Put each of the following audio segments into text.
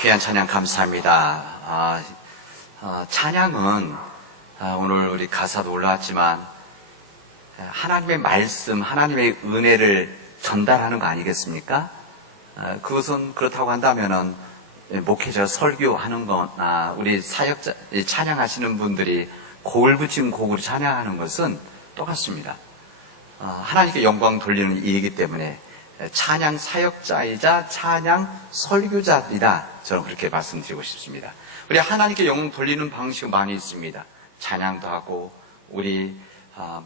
귀한 찬양 감사합니다. 찬양은 오늘 우리 가사도 올라왔지만 하나님의 말씀, 하나님의 은혜를 전달하는 거 아니겠습니까? 그것은 그렇다고 한다면은 목회자 설교하는 거나 우리 사역자 찬양하시는 분들이 곡을 붙인 곡으로 찬양하는 것은 똑같습니다. 하나님께 영광 돌리는 일이기 때문에 찬양 사역자이자 찬양 설교자이다. 저는 그렇게 말씀드리고 싶습니다. 우리 하나님께 영광 돌리는 방식은 많이 있습니다. 찬양도 하고 우리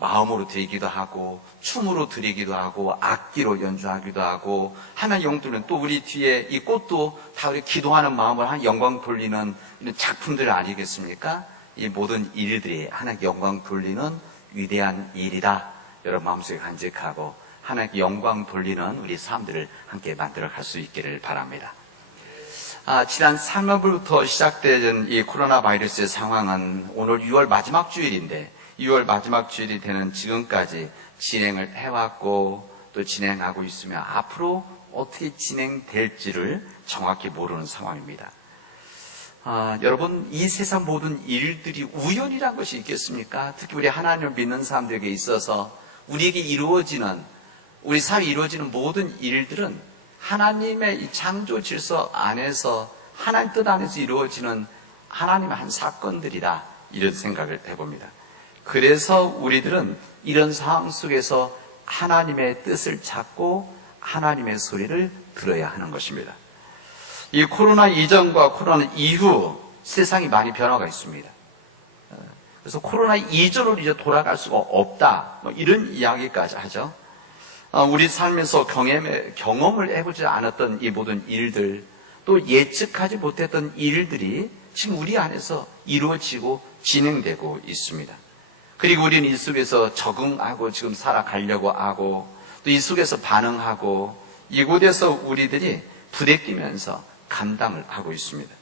마음으로 드리기도 하고 춤으로 드리기도 하고 악기로 연주하기도 하고 하나님 영광 돌리는 또 우리 뒤에 이 꽃도 다 우리 기도하는 마음으로 하나님 영광 돌리는 이런 작품들 아니겠습니까? 이 모든 일들이 하나님 영광 돌리는 위대한 일이다. 여러분 마음속에 간직하고 하나님께 영광 돌리는 우리 삶들을 함께 만들어 갈 수 있기를 바랍니다. 지난 3월부터 시작된 이 코로나 바이러스의 상황은 오늘 6월 마지막 주일인데 6월 마지막 주일이 되는 지금까지 진행을 해왔고 또 진행하고 있으며 앞으로 어떻게 진행될지를 정확히 모르는 상황입니다. 여러분, 이 세상 모든 일들이 우연이란 것이 있겠습니까? 특히 우리 하나님을 믿는 사람들에게 있어서 우리에게 이루어지는 우리 사회에 이루어지는 모든 일들은 하나님의 이 창조 질서 안에서 하나님 뜻 안에서 이루어지는 하나님의 한 사건들이다. 이런 생각을 해봅니다. 그래서 우리들은 이런 상황 속에서 하나님의 뜻을 찾고 하나님의 소리를 들어야 하는 것입니다. 이 코로나 이전과 코로나 이후 세상이 많이 변화가 있습니다. 그래서 코로나 이전으로 이제 돌아갈 수가 없다. 이런 이야기까지 하죠. 우리 삶에서 경험을 해보지 않았던 이 모든 일들, 또 예측하지 못했던 일들이 지금 우리 안에서 이루어지고 진행되고 있습니다. 그리고 우리는 이 속에서 적응하고 지금 살아가려고 하고 또 이 속에서 반응하고 이곳에서 우리들이 부대끼면서 감당을 하고 있습니다.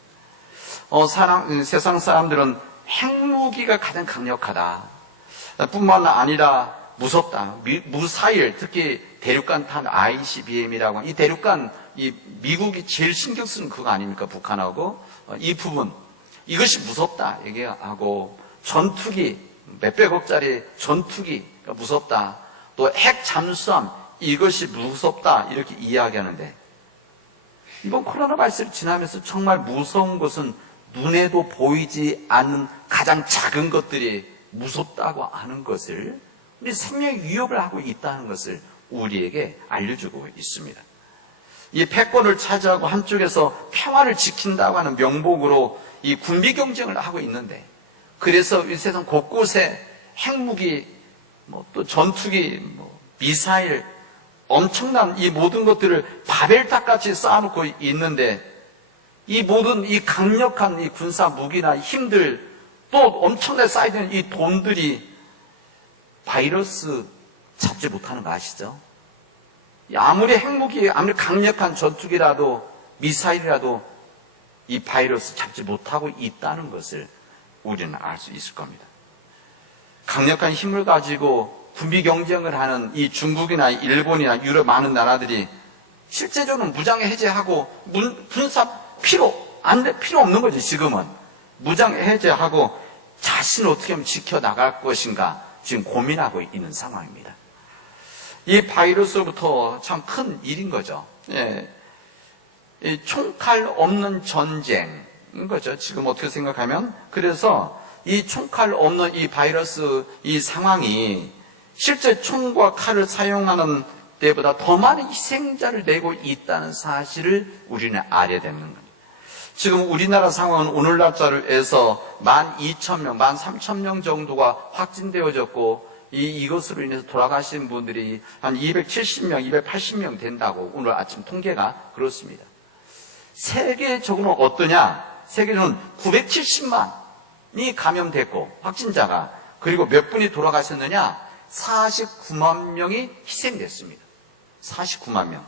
세상 사람들은 핵무기가 가장 강력하다. 뿐만 아니라 무섭다. 무사일, 특히 대륙간 ICBM이라고 하는 이 대륙간, 이 미국이 제일 신경 쓰는 그거 아닙니까? 북한하고 이 부분 이것이 무섭다 얘기하고 전투기 몇백억짜리 전투기가 무섭다. 또 핵 잠수함 이것이 무섭다 이렇게 이야기하는데 이번 코로나 바이러스를 지나면서 정말 무서운 것은 눈에도 보이지 않는 가장 작은 것들이 무섭다고 하는 것을 우리 생명의 위협을 하고 있다는 것을 우리에게 알려주고 있습니다. 이 패권을 차지하고 한쪽에서 평화를 지킨다고 하는 명목으로 이 군비 경쟁을 하고 있는데 그래서 이 세상 곳곳에 핵무기, 또 전투기, 미사일 엄청난 이 모든 것들을 바벨탑같이 쌓아놓고 있는데 이 모든 이 강력한 이 군사 무기나 힘들 또 엄청나게 쌓여있는 이 돈들이 바이러스 잡지 못하는 거 아시죠? 아무리 핵무기, 아무리 강력한 전투기라도 미사일이라도 이 바이러스 잡지 못하고 있다는 것을 우리는 알 수 있을 겁니다. 강력한 힘을 가지고 군비 경쟁을 하는 이 중국이나 일본이나 유럽 많은 나라들이 실제적으로 무장 해제하고 군사 필요 없는 거지 지금은. 무장 해제하고 자신을 어떻게 하면 지켜나갈 것인가 지금 고민하고 있는 상황입니다. 이 바이러스로부터 참 큰 일인 거죠. 이 총칼 없는 전쟁인 거죠. 지금 어떻게 생각하면. 그래서 이 총칼 없는 이 바이러스 이 상황이 실제 총과 칼을 사용하는 때보다 더 많은 희생자를 내고 있다는 사실을 우리는 알아야 되는 겁니다. 지금 우리나라 상황은 오늘 날짜로해서 12,000명, 13,000명 정도가 확진되어졌고 이것으로 인해서 돌아가신 분들이 한 270명, 280명 된다고 오늘 아침 통계가 그렇습니다. 세계적으로 어떠냐? 세계적으로는 970만이 감염됐고 확진자가 그리고 몇 분이 돌아가셨느냐? 49만 명이 희생됐습니다. 49만 명.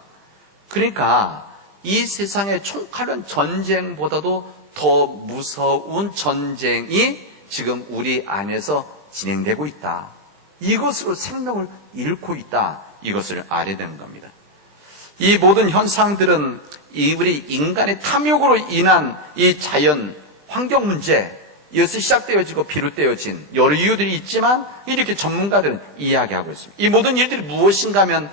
그러니까 이 세상의 총칼은 전쟁보다도 더 무서운 전쟁이 지금 우리 안에서 진행되고 있다. 이것으로 생명을 잃고 있다. 이것을 알아야 되는 겁니다. 이 모든 현상들은 우리 인간의 탐욕으로 인한 이 자연 환경 문제, 이것이 시작되어지고 비롯되어진 여러 이유들이 있지만 이렇게 전문가들은 이야기하고 있습니다. 이 모든 일들이 무엇인가 하면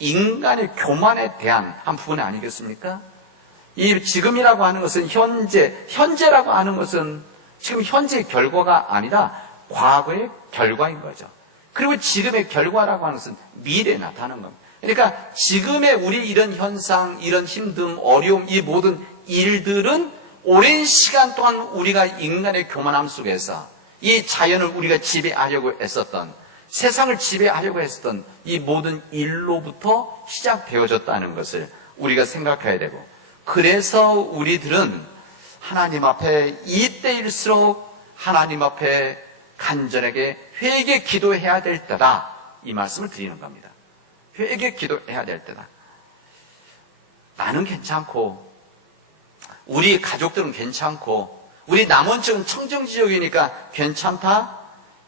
인간의 교만에 대한 한 부분 아니겠습니까? 이 지금이라고 하는 것은 현재라고 하는 것은 지금 현재의 결과가 아니라 과거의 결과인 거죠. 그리고 지금의 결과라고 하는 것은 미래에 나타나는 겁니다. 그러니까 지금의 우리 이런 현상, 이런 힘듦, 어려움, 이 모든 일들은 오랜 시간 동안 우리가 인간의 교만함 속에서 이 자연을 우리가 지배하려고 했었던, 세상을 지배하려고 했었던 이 모든 일로부터 시작되어졌다는 것을 우리가 생각해야 되고, 그래서 우리들은 하나님 앞에 이때일수록 하나님 앞에 간절하게 회개 기도해야 될 때다, 이 말씀을 드리는 겁니다. 회개 기도해야 될 때다. 나는 괜찮고 우리 가족들은 괜찮고 우리 남원지역은 청정지역이니까 괜찮다?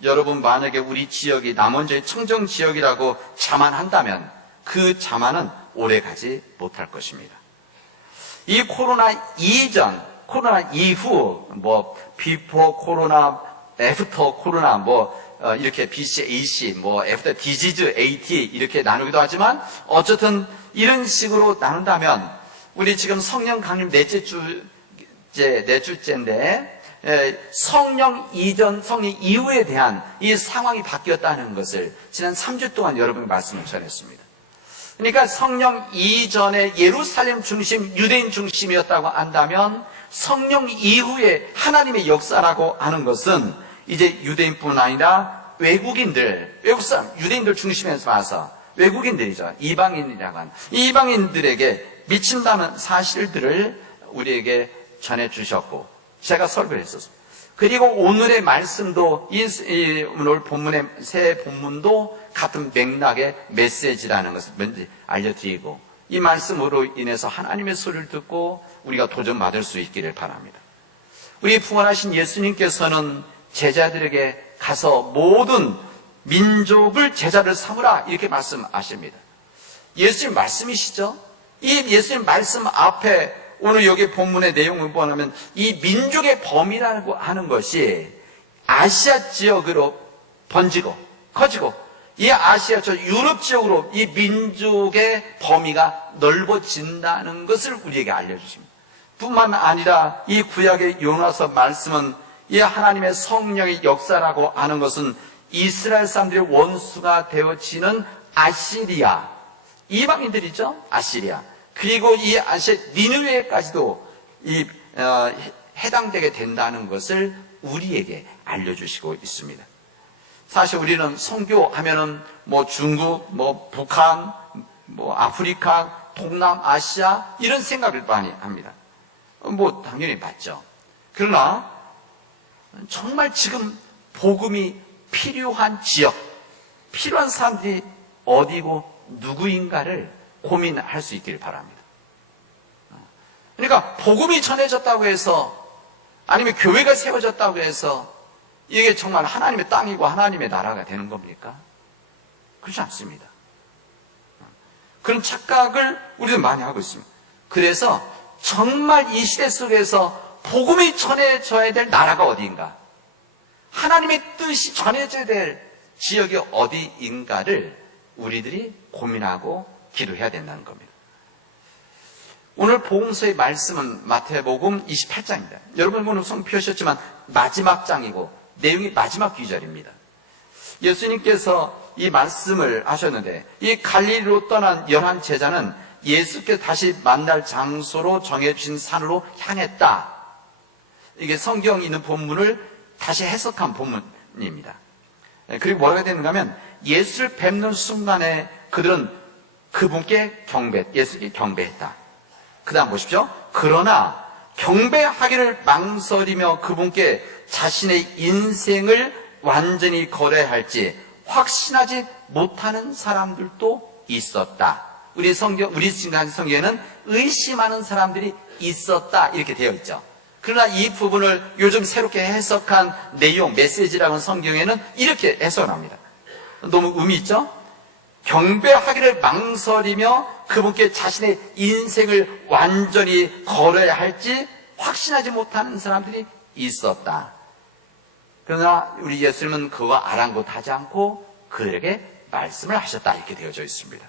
여러분, 만약에 우리 지역이 남원지역이 청정지역이라고 자만한다면 그 자만은 오래가지 못할 것입니다. 이 코로나 이전, 코로나 이후, 비포 코로나, 애프터 코로나, 이렇게 BC, AC, 애프터 디지즈, AT 이렇게 나누기도 하지만 어쨌든 이런 식으로 나눈다면 우리 지금 성령 강림 넷째 주째인데 성령 이전, 성령 이후에 대한 이 상황이 바뀌었다는 것을 지난 3주 동안 여러분께 말씀을 전했습니다. 그러니까 성령 이전에 예루살렘 중심, 유대인 중심이었다고 한다면 성령 이후에 하나님의 역사라고 하는 것은 이제 유대인뿐 아니라 외국 사람, 유대인들 중심에서 봐서 외국인들이죠. 이방인이라고 하는 이방인들에게 미친다는 사실들을 우리에게 전해주셨고 제가 설교를 했었습니다. 그리고 오늘의 말씀도 오늘 본문의 새 본문도 같은 맥락의 메시지라는 것을 먼저 알려드리고 이 말씀으로 인해서 하나님의 소리를 듣고 우리가 도전받을 수 있기를 바랍니다. 우리 부활하신 예수님께서는 제자들에게 가서 모든 민족을 제자를 삼으라 이렇게 말씀하십니다. 예수님 말씀이시죠? 이 예수님 말씀 앞에 오늘 여기 본문의 내용을 보면 이 민족의 범위라고 하는 것이 아시아 지역으로 번지고 커지고 이 아시아 저 유럽 지역으로 이 민족의 범위가 넓어진다는 것을 우리에게 알려주십니다. 뿐만 아니라 이 구약의 요나서 말씀은 이 하나님의 성령의 역사라고 하는 것은 이스라엘 사람들의 원수가 되어지는 아시리아, 이방인들이죠. 아시리아. 그리고 이 아시아 니느웨까지도 해당되게 된다는 것을 우리에게 알려주시고 있습니다. 사실 우리는 선교하면은 중국, 북한, 아프리카, 동남아시아 이런 생각을 많이 합니다. 당연히 맞죠. 그러나 정말 지금 복음이 필요한 지역, 필요한 사람들이 어디고 누구인가를 고민할 수 있기를 바랍니다. 그러니까 복음이 전해졌다고 해서 아니면 교회가 세워졌다고 해서 이게 정말 하나님의 땅이고 하나님의 나라가 되는 겁니까? 그렇지 않습니다. 그런 착각을 우리도 많이 하고 있습니다. 그래서 정말 이 시대 속에서 복음이 전해져야 될 나라가 어디인가? 하나님의 뜻이 전해져야 될 지역이 어디인가를 우리들이 고민하고 기도해야 된다는 겁니다. 오늘 복음서의 말씀은 마태복음 28장입니다. 여러분 오늘 성경 펴셨지만 마지막 장이고 내용이 마지막 귀절입니다. 예수님께서 이 말씀을 하셨는데 이 갈릴리로 떠난 11 제자는 예수께서 다시 만날 장소로 정해주신 산으로 향했다. 이게 성경에 있는 본문을 다시 해석한 본문입니다. 그리고 뭐라고 되는가 하면 예수를 뵙는 순간에 그들은 그분께 예수께 경배했다. 그 다음 보십시오. 그러나 경배하기를 망설이며 그분께 자신의 인생을 완전히 거래해야 할지 확신하지 못하는 사람들도 있었다. 우리 지금 성경에는 의심하는 사람들이 있었다 이렇게 되어 있죠. 그러나 이 부분을 요즘 새롭게 해석한 내용, 메시지라는 성경에는 이렇게 해석합니다. 너무 의미 있죠? 경배하기를 망설이며 그분께 자신의 인생을 완전히 걸어야 할지 확신하지 못하는 사람들이 있었다. 그러나 우리 예수님은 그와 아랑곳하지 않고 그들에게 말씀을 하셨다, 이렇게 되어져 있습니다.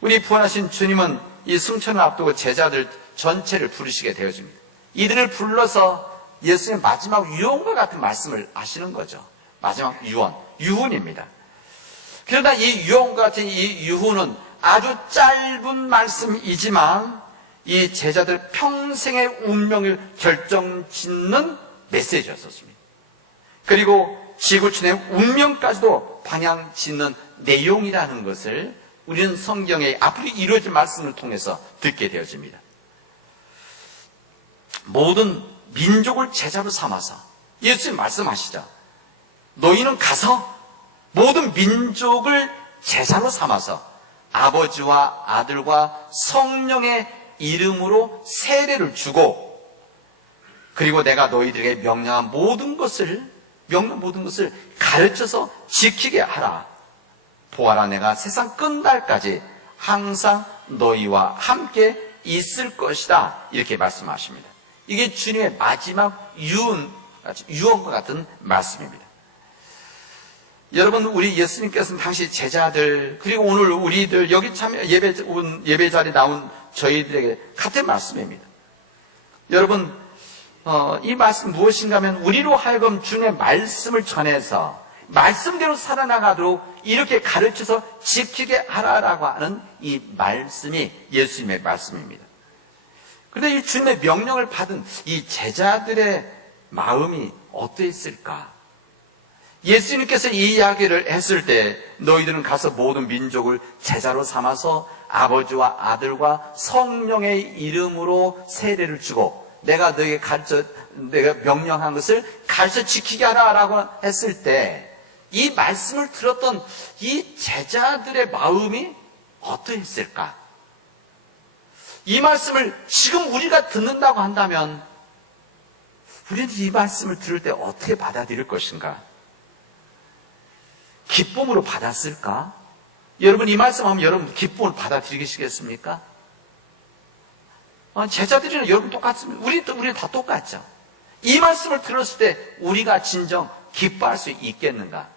우리 부활하신 주님은 이 승천을 앞두고 제자들 전체를 부르시게 되어집니다. 이들을 불러서 예수님의 마지막 유언과 같은 말씀을 하시는 거죠. 마지막 유언, 유훈입니다. 그러나 이 유언과 같은 이 유훈은 아주 짧은 말씀이지만 이 제자들 평생의 운명을 결정짓는 메시지였었습니다. 그리고 지구촌의 운명까지도 방향 짓는 내용이라는 것을 우리는 성경에 앞으로 이루어질 말씀을 통해서 듣게 되어집니다. 모든 민족을 제자로 삼아서 예수님 말씀하시죠. 너희는 가서 모든 민족을 제자로 삼아서 아버지와 아들과 성령의 이름으로 세례를 주고, 그리고 내가 너희들에게 명령한 모든 것을 가르쳐서 지키게 하라. 보아라, 내가 세상 끝날까지 항상 너희와 함께 있을 것이다, 이렇게 말씀하십니다. 이게 주님의 마지막 유언과 같은 말씀입니다. 여러분, 우리 예수님께서는 당시 제자들, 그리고 오늘 우리들 여기 참여 예배 자리에 나온 저희들에게 같은 말씀입니다. 여러분, 이 말씀 무엇인가 하면 우리로 하여금 주님의 말씀을 전해서 말씀대로 살아나가도록 이렇게 가르쳐서 지키게 하라라고 하는 이 말씀이 예수님의 말씀입니다. 그런데 이 주님의 명령을 받은 이 제자들의 마음이 어떠했을까? 예수님께서 이 이야기를 했을 때 너희들은 가서 모든 민족을 제자로 삼아서 아버지와 아들과 성령의 이름으로 세례를 주고 내가 명령한 것을 가르쳐 지키게 하라라고 했을 때 이 말씀을 들었던 이 제자들의 마음이 어떠했을까? 이 말씀을 지금 우리가 듣는다고 한다면 우리는 이 말씀을 들을 때 어떻게 받아들일 것인가? 기쁨으로 받았을까? 여러분, 이 말씀하면 여러분 기쁨을 받아들이시겠습니까? 제자들이랑 여러분 똑같습니다. 우리 다 똑같죠. 이 말씀을 들었을 때 우리가 진정 기뻐할 수 있겠는가?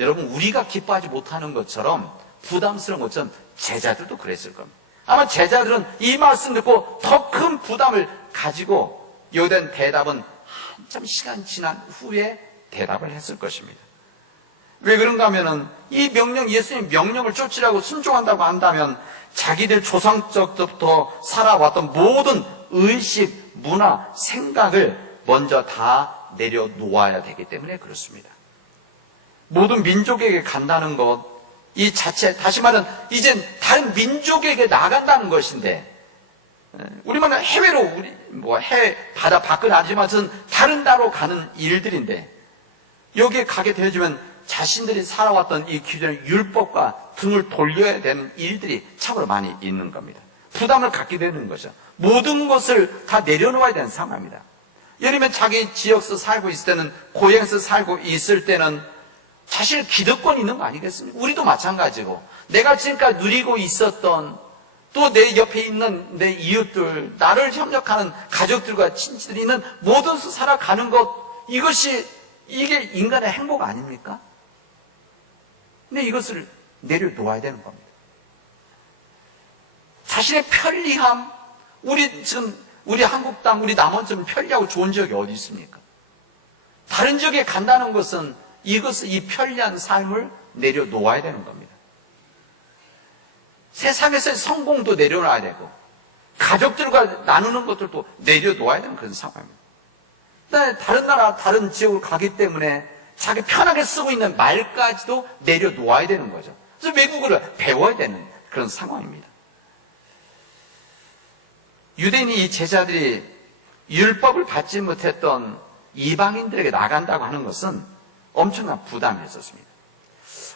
여러분, 우리가 기뻐하지 못하는 것처럼 부담스러운 것처럼 제자들도 그랬을 겁니다. 아마 제자들은 이 말씀 듣고 더 큰 부담을 가지고 여기에 대한 대답은 한참 시간 지난 후에 대답을 했을 것입니다. 왜 그런가 하면은 이 명령, 예수님 명령을 쫓으라고 순종한다고 한다면 자기들 조상적부터 살아왔던 모든 의식, 문화, 생각을 먼저 다 내려놓아야 되기 때문에 그렇습니다. 모든 민족에게 간다는 것, 이 자체, 다시 말하면 이젠 다른 민족에게 나간다는 것인데, 우리만 해외로, 해외 바다 밖은 아니지만 다른 나라로 가는 일들인데, 여기에 가게 되어지면 자신들이 살아왔던 이 기존의 율법과 등을 돌려야 되는 일들이 참으로 많이 있는 겁니다. 부담을 갖게 되는 거죠. 모든 것을 다 내려놓아야 되는 상황입니다. 예를 들면 자기 지역에서 살고 있을 때는, 고향에서 살고 있을 때는 사실 기득권이 있는 거 아니겠습니까? 우리도 마찬가지고, 내가 지금까지 누리고 있었던, 또 내 옆에 있는 내 이웃들, 나를 협력하는 가족들과 친지들이 있는 모든 곳에서 살아가는 것, 이게 인간의 행복 아닙니까? 근데 이것을 내려놓아야 되는 겁니다. 자신의 편리함, 우리 한국 땅, 우리 남원처럼 편리하고 좋은 지역이 어디 있습니까? 다른 지역에 간다는 것은 이 편리한 삶을 내려놓아야 되는 겁니다. 세상에서의 성공도 내려놔야 되고, 가족들과 나누는 것들도 내려놓아야 되는 그런 상황입니다. 다른 나라, 다른 지역으로 가기 때문에 자기 편하게 쓰고 있는 말까지도 내려놓아야 되는 거죠. 그래서 외국어를 배워야 되는 그런 상황입니다. 유대인이 이 제자들이 율법을 받지 못했던 이방인들에게 나간다고 하는 것은 엄청난 부담이었습니다.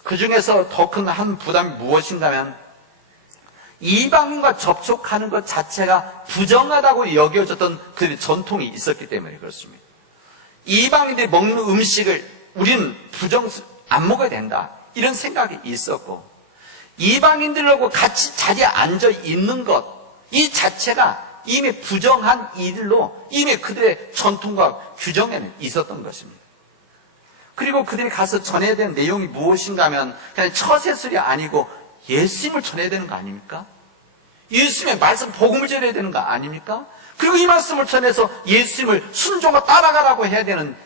그 중에서 더 큰 한 부담이 무엇인가 하면 이방인과 접촉하는 것 자체가 부정하다고 여겨졌던 그들의 전통이 있었기 때문에 그렇습니다. 이방인들이 먹는 음식을 우리는 안 먹어야 된다, 이런 생각이 있었고, 이방인들하고 같이 자리에 앉아 있는 것, 이 자체가 이미 부정한 일로 이미 그들의 전통과 규정에는 있었던 것입니다. 그리고 그들이 가서 전해야 되는 내용이 무엇인가 하면 그냥 처세술이 아니고 예수님을 전해야 되는 거 아닙니까? 예수님의 말씀, 복음을 전해야 되는 거 아닙니까? 그리고 이 말씀을 전해서 예수님을 순종과 따라가라고 해야 되는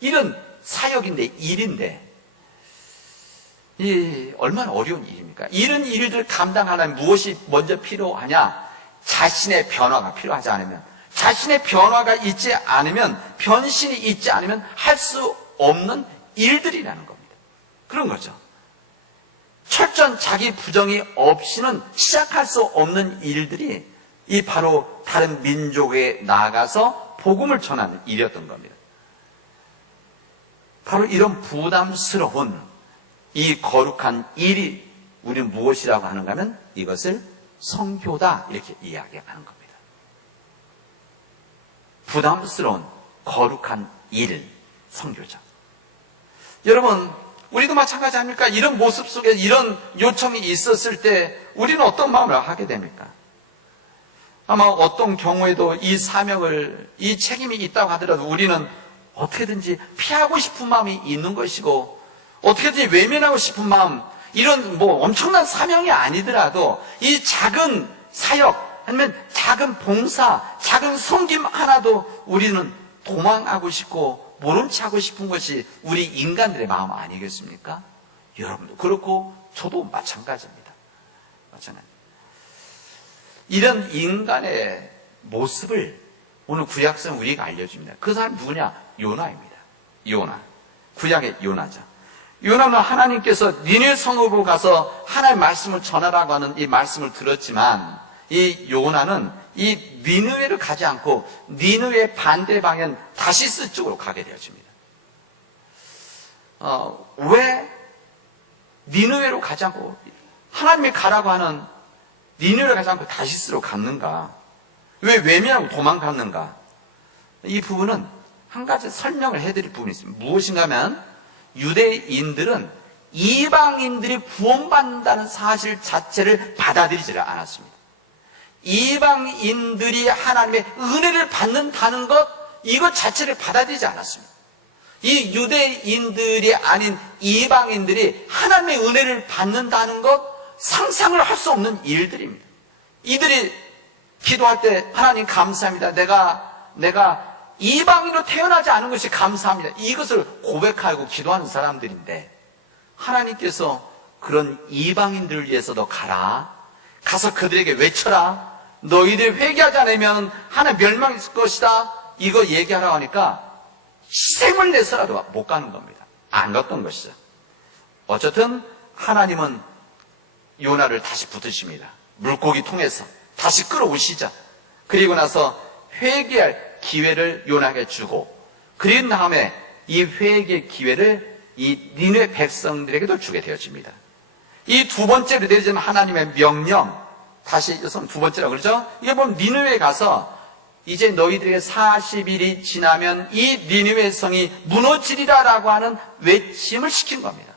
이런 사역인데, 일인데, 이 얼마나 어려운 일입니까? 이런 일들을 감당하려면 무엇이 먼저 필요하냐? 자신의 변화가 필요하지 않으면, 자신의 변화가 있지 않으면, 변신이 있지 않으면 할 수 없는 일들이라는 겁니다. 그런 거죠. 철저한 자기 부정이 없이는 시작할 수 없는 일들이 이 바로 다른 민족에 나아가서 복음을 전하는 일이었던 겁니다. 바로 이런 부담스러운 이 거룩한 일이 우리는 무엇이라고 하는가 하면 이것을 선교다 이렇게 이야기하는 겁니다. 부담스러운 거룩한 일, 선교죠. 여러분, 우리도 마찬가지 아닙니까? 이런 모습 속에 이런 요청이 있었을 때 우리는 어떤 마음을 하게 됩니까? 아마 어떤 경우에도 이 사명을, 이 책임이 있다고 하더라도 우리는 어떻게든지 피하고 싶은 마음이 있는 것이고, 어떻게든지 외면하고 싶은 마음, 이런 엄청난 사명이 아니더라도 이 작은 사역 아니면 작은 봉사, 작은 섬김 하나도 우리는 도망하고 싶고 모른 체 하고 싶은 것이 우리 인간들의 마음 아니겠습니까? 여러분도 그렇고 저도 마찬가지입니다. 마찬가지. 이런 인간의 모습을 오늘 구약성 우리가 알려줍니다. 그 사람 누구냐? 요나입니다. 요나. 구약의 요나죠. 요나는 하나님께서 니느웨 성읍으로 가서 하나님의 말씀을 전하라고 하는 이 말씀을 들었지만 이 요나는 이 니느웨를 가지 않고 니느웨 반대 방향 다시스 쪽으로 가게 되어집니다. 왜 니느웨로 가지 않고 하나님이 가라고 하는 니느웨로 가지 않고 다시스로 갔는가? 왜 외면하고 도망갔는가? 이 부분은 한 가지 설명을 해드릴 부분이 있습니다. 무엇인가 하면 유대인들은 이방인들이 구원받는다는 사실 자체를 받아들이지 않았습니다. 이방인들이 하나님의 은혜를 받는다는 것, 이것 자체를 받아들이지 않았습니다. 이 유대인들이 아닌 이방인들이 하나님의 은혜를 받는다는 것, 상상을 할 수 없는 일들입니다. 이들이 기도할 때 하나님 감사합니다. 내가 이방인으로 태어나지 않은 것이 감사합니다. 이것을 고백하고 기도하는 사람들인데 하나님께서 그런 이방인들을 위해서 너 가라. 가서 그들에게 외쳐라. 너희들이 회개하지 않으면 하나님 멸망했을 것이다. 이거 얘기하라고 하니까 희생을 내서라도 못 가는 겁니다. 안 갔던 것이죠. 어쨌든 하나님은 요나를 다시 붙으십니다. 물고기 통해서 다시 끌어오시자. 그리고 나서 회개할 기회를 요나에게 주고, 그린 다음에 이 회개의 기회를 이 니느웨 백성들에게도 주게 되어집니다. 이 두 번째로 내려진 하나님의 명령, 다시 여기서 두 번째라고 그러죠? 이게 보면 니느웨에 가서 이제 너희들에게 40일이 지나면 이 니느웨 성이 무너지리라라고 하는 외침을 시킨 겁니다.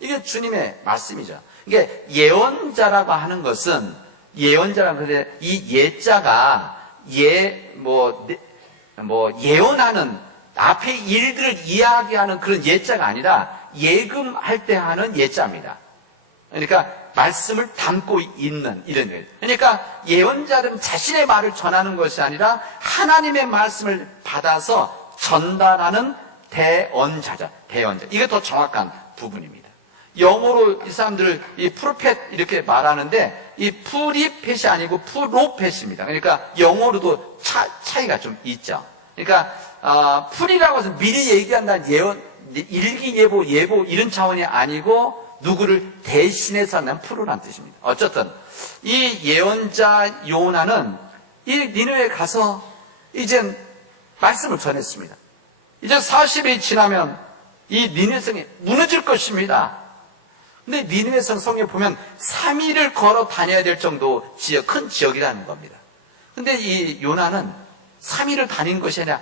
이게 주님의 말씀이죠. 이게 예언자라고 하는 것은, 예언자라고 하는데 이 예자가 예언하는 앞에 일들을 이야기하는 그런 예자가 아니라 예금할 때 하는 예자입니다. 그러니까 말씀을 담고 있는 이런 일. 그러니까 예언자들은 자신의 말을 전하는 것이 아니라 하나님의 말씀을 받아서 전달하는 대언자자. 대언자. 이게 더 정확한 부분입니다. 영어로 이 사람들을 이 프로펫 이렇게 말하는데 이 프리펫이 아니고 프로펫입니다. 그러니까 영어로도 차이가 좀 있죠. 그러니까 프리라고 해서 미리 얘기한다는 예언, 일기예보, 예보 이런 차원이 아니고 누구를 대신해서 하는 프로란 뜻입니다. 어쨌든 이 예언자 요나는 이 니느웨에 가서 이제 말씀을 전했습니다. 이제 40일이 지나면 이 니느웨 성이 무너질 것입니다. 근데 니느웨 성에 보면 3일을 걸어 다녀야 될 정도 큰 지역이라는 겁니다. 근데 이 요나는 3일을 다닌 것이 아니라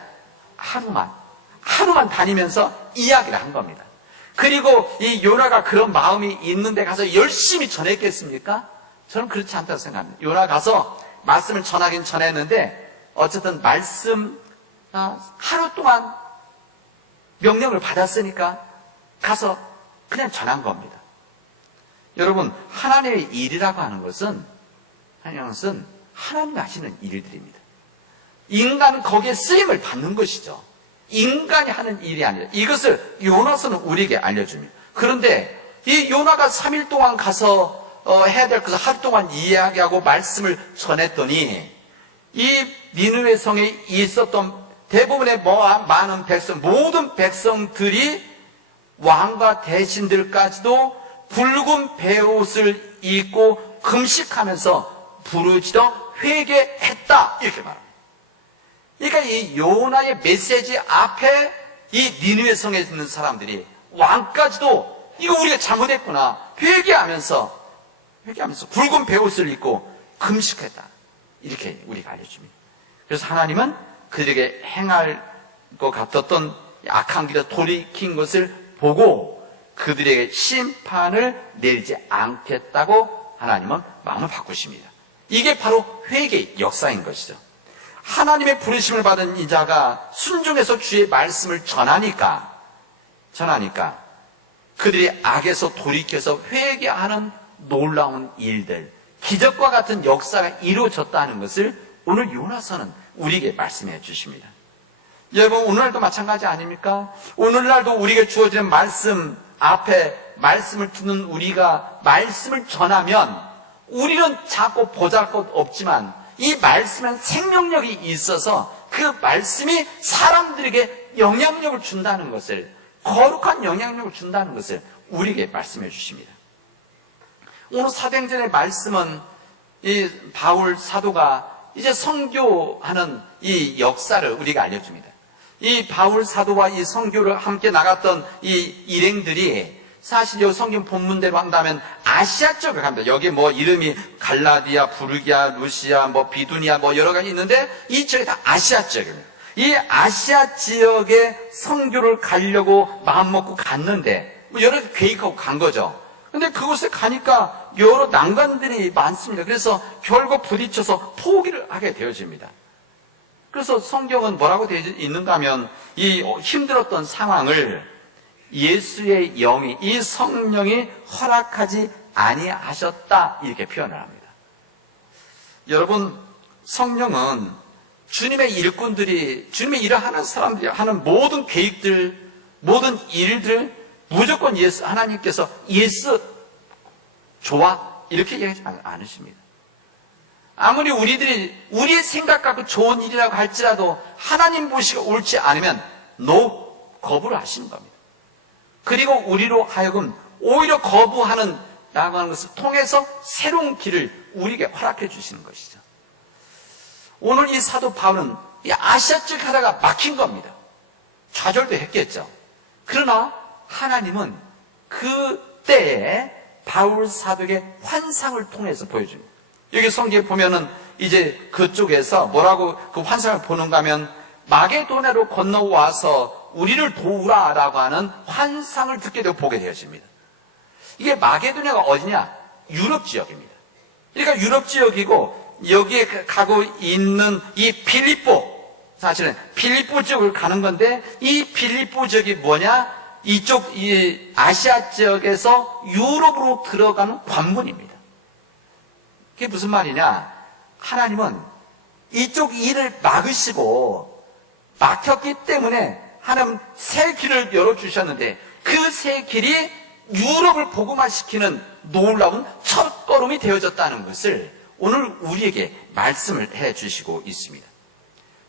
하루만 다니면서 이야기를 한 겁니다. 그리고 이 요나가 그런 마음이 있는데 가서 열심히 전했겠습니까? 저는 그렇지 않다고 생각합니다. 요나 가서 말씀을 전하긴 전했는데 어쨌든 말씀 하루 동안 명령을 받았으니까 가서 그냥 전한 겁니다. 여러분, 하나님의 일이라고 하는 것은 하나님이 하시는 일들입니다. 인간은 거기에 쓰임을 받는 것이죠. 인간이 하는 일이 아니라 이것을 요나서는 우리에게 알려줍니다. 그런데 이 요나가 3일 동안 가서 해야 될 것을 하루 동안 이야기하고 말씀을 전했더니 이 니느웨 성에 있었던 대부분의 많은 백성, 모든 백성들이 왕과 대신들까지도 붉은 베옷을 입고 금식하면서 부르짖어 회개했다, 이렇게 말합니다. 그러니까 이 요나의 메시지 앞에 이 니느웨 성에 있는 사람들이 왕까지도 이거 우리가 잘못했구나 회개하면서 붉은 베옷을 입고 금식했다, 이렇게 우리가 알려줍니다. 그래서 하나님은 그들에게 행할 것 같았던 악한 길에 돌이킨 것을 보고 그들에게 심판을 내리지 않겠다고 하나님은 마음을 바꾸십니다. 이게 바로 회개의 역사인 것이죠. 하나님의 부르심을 받은 이 자가 순종해서 주의 말씀을 전하니까 그들이 악에서 돌이켜서 회개하는 놀라운 일들, 기적과 같은 역사가 이루어졌다는 것을 오늘 요나서는 우리에게 말씀해 주십니다. 여러분, 오늘날도 마찬가지 아닙니까? 오늘날도 우리에게 주어지는 말씀 앞에 말씀을 듣는 우리가 말씀을 전하면 우리는 자꾸 보잘것없지만 이 말씀은 생명력이 있어서 그 말씀이 사람들에게 영향력을 준다는 것을, 거룩한 영향력을 준다는 것을 우리에게 말씀해 주십니다. 오늘 사도행전의 말씀은 이 바울 사도가 이제 선교하는 이 역사를 우리가 알려줍니다. 이 바울 사도와 이 선교를 함께 나갔던 이 일행들이 사실 이 성경 본문대로 한다면 아시아 쪽을 갑니다. 여기 이름이 갈라디아, 부르기아, 루시아, 비두니아 여러 가지 있는데 이 지역이 다 아시아 지역입니다. 이 아시아 지역에 선교를 가려고 마음먹고 갔는데 여러 가지 계획하고 간 거죠. 근데 그곳에 가니까 여러 난관들이 많습니다. 그래서 결국 부딪혀서 포기를 하게 되어집니다. 그래서 성경은 뭐라고 되어 있는가 하면 이 힘들었던 상황을 예수의 영이, 이 성령이 허락하지 아니하셨다, 이렇게 표현을 합니다. 여러분, 성령은 주님의 일꾼들이, 주님의 일을 하는 사람들이 하는 모든 계획들, 모든 일들 무조건 하나님께서 예수 좋아, 이렇게 얘기하지 않으십니다. 아무리 우리의 생각 갖고 좋은 일이라고 할지라도 하나님 보시가 옳지 않으면 거부를 하시는 겁니다. 그리고 우리로 하여금 오히려 거부하는 나가는 것을 통해서 새로운 길을 우리에게 허락해 주시는 것이죠. 오늘 이 사도 바울은 이 아시아 쪽 하다가 막힌 겁니다. 좌절도 했겠죠. 그러나 하나님은 그때에 바울 사도에게 환상을 통해서 보여줍니다. 여기 성경에 보면은 이제 그쪽에서 뭐라고 그 환상을 보는가 하면 마게도냐로 건너와서 우리를 도우라라고 하는 환상을 듣게 되고 보게 되어집니다. 이게 마게도냐가 어디냐? 유럽 지역입니다. 그러니까 유럽 지역이고 여기에 가고 있는 이 빌립보, 사실은 빌립보 지역을 가는 건데 이 빌립보 지역이 뭐냐? 이쪽 이 아시아 지역에서 유럽으로 들어가는 관문입니다. 그게 무슨 말이냐? 하나님은 이쪽 일을 막으시고 막혔기 때문에 하나님은 새 길을 열어주셨는데 그 새 길이 유럽을 복음화시키는 놀라운 첫걸음이 되어졌다는 것을 오늘 우리에게 말씀을 해주시고 있습니다.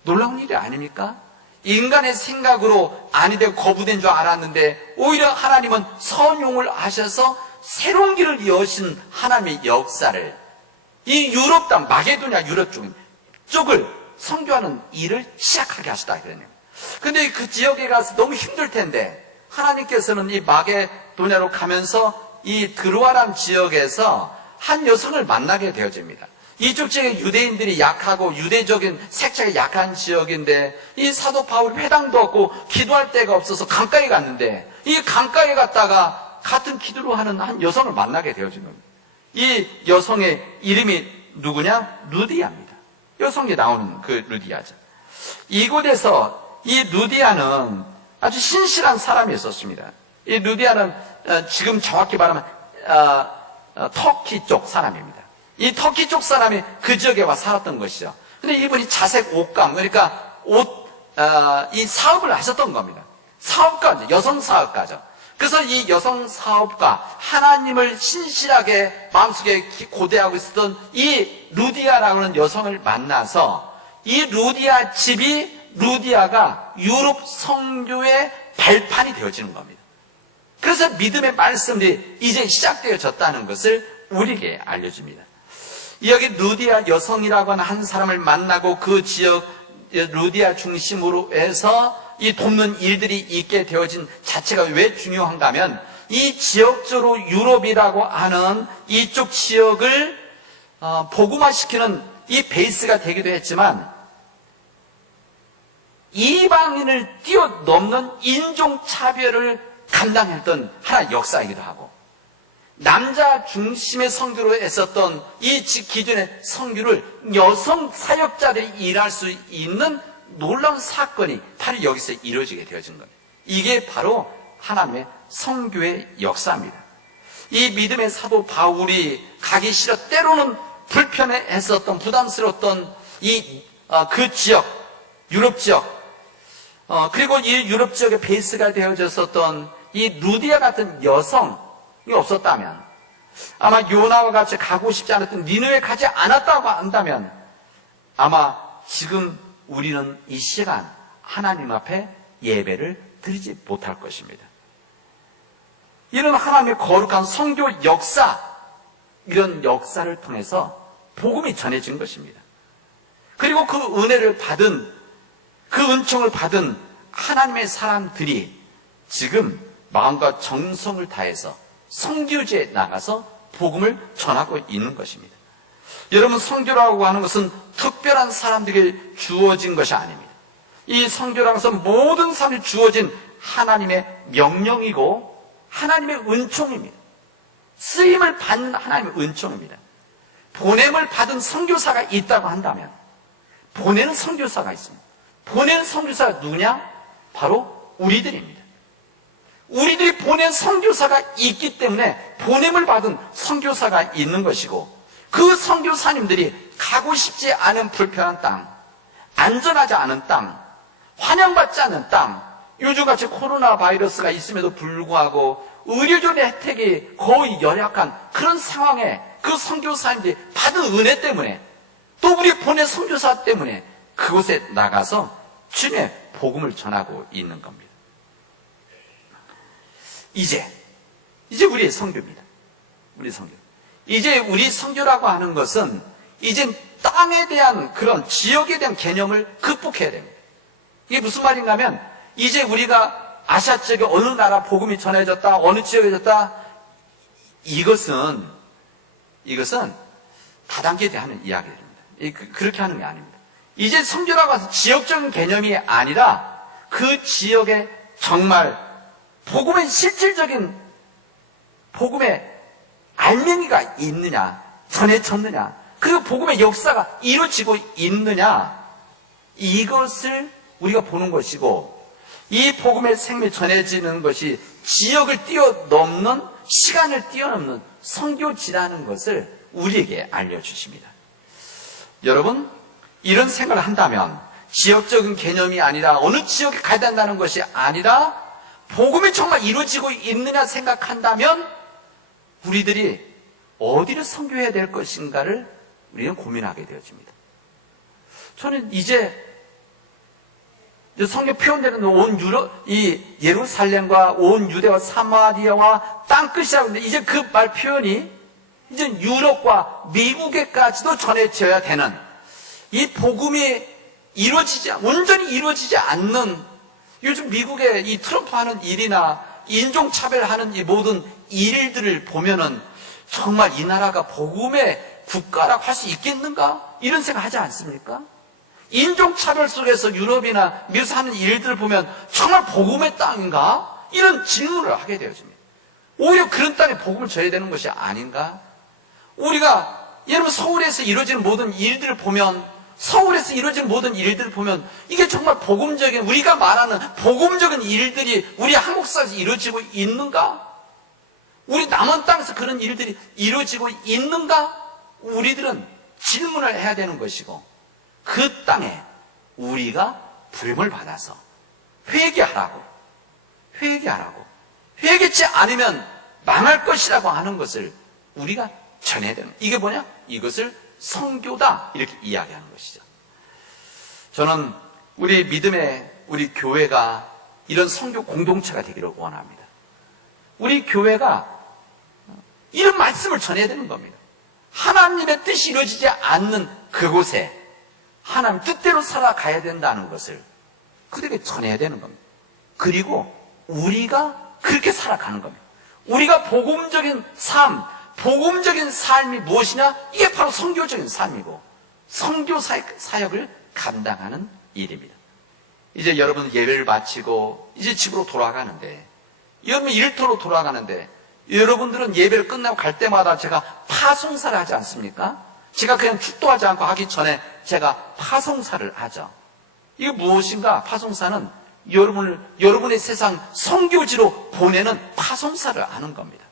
놀라운 일이 아닙니까? 인간의 생각으로 아니 되고 거부된 줄 알았는데 오히려 하나님은 선용을 하셔서 새로운 길을 여신 하나님의 역사를 이 유럽 땅 마게도냐 유럽 쪽을 선교하는 일을 시작하게 하시다 그러네요. 근데 그 지역에 가서 너무 힘들 텐데 하나님께서는 이 마게도냐로 가면서 이 드로아람 지역에서 한 여성을 만나게 되어집니다. 이쪽 지역에 유대인들이 약하고 유대적인 색채가 약한 지역인데 이 사도 바울이 회당도 없고 기도할 데가 없어서 강가에 갔는데 이 강가에 갔다가 같은 기도를 하는 한 여성을 만나게 되어진 겁니다. 이 여성의 이름이 누구냐? 루디아입니다. 여성이 나오는 그 루디아죠. 이곳에서 이 루디아는 아주 신실한 사람이었었습니다. 이 루디아는 지금 정확히 말하면 터키 쪽 사람입니다. 이 터키 쪽 사람이 그 지역에 와 살았던 것이죠. 근데 이분이 자색 옷감, 그러니까 이 사업을 하셨던 겁니다. 사업가죠. 여성 사업가죠. 그래서 이 여성 사업가, 하나님을 신실하게 마음속에 고대하고 있었던 이 루디아라고 하는 여성을 만나서 이 루디아 집이 루디아가 유럽 선교의 발판이 되어지는 겁니다. 그래서 믿음의 말씀이 이제 시작되어졌다는 것을 우리에게 알려줍니다. 여기 루디아 여성이라고 하는 한 사람을 만나고 그 지역 루디아 중심으로 해서 이 돕는 일들이 있게 되어진 자체가 왜 중요한가 하면 이 지역적으로 유럽이라고 하는 이쪽 지역을 복음화시키는 이 베이스가 되기도 했지만 이방인을 뛰어넘는 인종차별을 감당했던 하나의 역사이기도 하고 남자 중심의 선교로 했었던 이 기존의 선교를 여성 사역자들이 일할 수 있는 놀라운 사건이 바로 여기서 이루어지게 되어진 겁니다. 이게 바로 하나님의 선교의 역사입니다. 이 믿음의 사도 바울이 가기 싫어 때로는 불편해했었던 부담스러웠던 그 지역, 유럽 지역, 그리고 이 유럽 지역의 베이스가 되어졌었던 이 루디아 같은 여성이 없었다면 아마 요나와 같이 가고 싶지 않았던 니느웨에 가지 않았다고 한다면 아마 지금 우리는 이 시간 하나님 앞에 예배를 드리지 못할 것입니다. 이런 하나님의 거룩한 선교 역사, 이런 역사를 통해서 복음이 전해진 것입니다. 그리고 그 은혜를 받은, 그 은총을 받은 하나님의 사람들이 지금 마음과 정성을 다해서 선교지에 나가서 복음을 전하고 있는 것입니다. 여러분, 선교라고 하는 것은 특별한 사람들에게 주어진 것이 아닙니다. 이 선교라는 것은 모든 사람이 주어진 하나님의 명령이고 하나님의 은총입니다. 쓰임을 받는 하나님의 은총입니다. 보냄을 받은 선교사가 있다고 한다면 보내는 선교사가 있습니다. 보내는 선교사가 누구냐? 바로 우리들입니다. 우리들이 보낸 선교사가 있기 때문에 보냄을 받은 선교사가 있는 것이고 그 선교사님들이 가고 싶지 않은 불편한 땅, 안전하지 않은 땅, 환영받지 않는 땅, 요즘같이 코로나 바이러스가 있음에도 불구하고 의료적인 혜택이 거의 열악한 그런 상황에 그 선교사님들이 받은 은혜 때문에 또 우리 보낸 선교사 때문에 그곳에 나가서 주님의 복음을 전하고 있는 겁니다. 이제 우리의 선교입니다. 우리 선교. 이제 우리 선교라고 하는 것은 이제 땅에 대한 그런 지역에 대한 개념을 극복해야 됩니다. 이게 무슨 말인가 하면 이제 우리가 아시아 지역에 어느 나라 복음이 전해졌다, 어느 지역에 졌다, 이것은 다단계에 하는 이야기입니다. 그렇게 하는 게 아닙니다. 이제 선교라고 해서 지역적인 개념이 아니라 그 지역에 정말 복음의 실질적인 복음의 알맹이가 있느냐, 전해졌느냐, 그 복음의 역사가 이루어지고 있느냐, 이것을 우리가 보는 것이고 이 복음의 생명이 전해지는 것이 지역을 뛰어넘는, 시간을 뛰어넘는 선교지라는 것을 우리에게 알려주십니다. 여러분, 이런 생각을 한다면 지역적인 개념이 아니라 어느 지역에 가야 된다는 것이 아니라 복음이 정말 이루어지고 있느냐 생각한다면 우리들이 어디를 선교해야 될 것인가를 우리는 고민하게 되어집니다. 저는 이제 성경 표현되는 온 유럽, 이 예루살렘과 온 유대와 사마리아와 땅끝이라고 하는데 이제 그 말 표현이 이제 유럽과 미국에까지도 전해져야 되는 이 복음이 온전히 이루어지지 않는 요즘 미국의 이 트럼프 하는 일이나 인종차별하는 이 모든 일들을 보면은 정말 이 나라가 복음의 국가라고 할 수 있겠는가? 이런 생각 하지 않습니까? 인종차별 속에서 유럽이나 미국에서 하는 일들을 보면 정말 복음의 땅인가? 이런 질문을 하게 되어집니다. 오히려 그런 땅에 복음을 줘야 되는 것이 아닌가? 우리가 여러분 서울에서 이루어지는 모든 일들을 보면 이게 정말 복음적인, 우리가 말하는 복음적인 일들이 우리 한국 사회에서 이루어지고 있는가? 우리 남한 땅에서 그런 일들이 이루어지고 있는가? 우리들은 질문을 해야 되는 것이고, 그 땅에 우리가 부름을 받아서 회개하라고 회개치 않으면 망할 것이라고 하는 것을 우리가 전해야 되는, 이게 뭐냐? 이것을 선교다, 이렇게 이야기하는 것이죠. 저는 우리 믿음의 우리 교회가 이런 선교 공동체가 되기를 원합니다. 우리 교회가 이런 말씀을 전해야 되는 겁니다. 하나님의 뜻이 이루어지지 않는 그곳에 하나님 뜻대로 살아가야 된다는 것을 그들에게 전해야 되는 겁니다. 그리고 우리가 그렇게 살아가는 겁니다. 우리가 복음적인 삶이 무엇이냐? 이게 바로 선교적인 삶이고 선교 사역을 감당하는 일입니다. 이제 여러분 예배를 마치고 이제 집으로 돌아가는데, 여러분 일터로 돌아가는데, 여러분들은 예배를 끝나고 갈 때마다 제가 파송사를 하지 않습니까? 제가 그냥 축도하지 않고 하기 전에 제가 파송사를 하죠. 이게 무엇인가? 파송사는 여러분의 세상 선교지로 보내는 파송사를 하는 겁니다.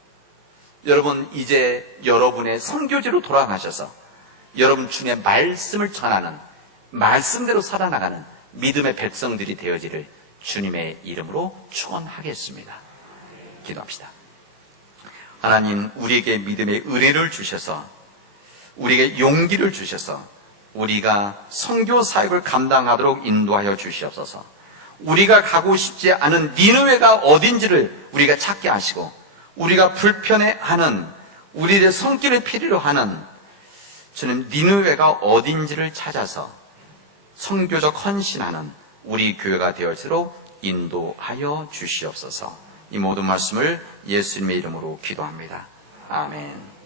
여러분 이제 여러분의 선교지로 돌아가셔서 여러분 중에 말씀을 전하는, 말씀대로 살아나가는 믿음의 백성들이 되어지를 주님의 이름으로 축원하겠습니다. 기도합시다. 하나님, 우리에게 믿음의 은혜를 주셔서, 우리에게 용기를 주셔서 우리가 선교 사역을 감당하도록 인도하여 주시옵소서. 우리가 가고 싶지 않은 니느웨가 어딘지를 우리가 찾게 하시고, 우리가 불편해하는, 우리의 손길을 필요로 하는 저는 니느웨가 어딘지를 찾아서 선교적 헌신하는 우리 교회가 되어지도록 인도하여 주시옵소서. 이 모든 말씀을 예수님의 이름으로 기도합니다. 아멘.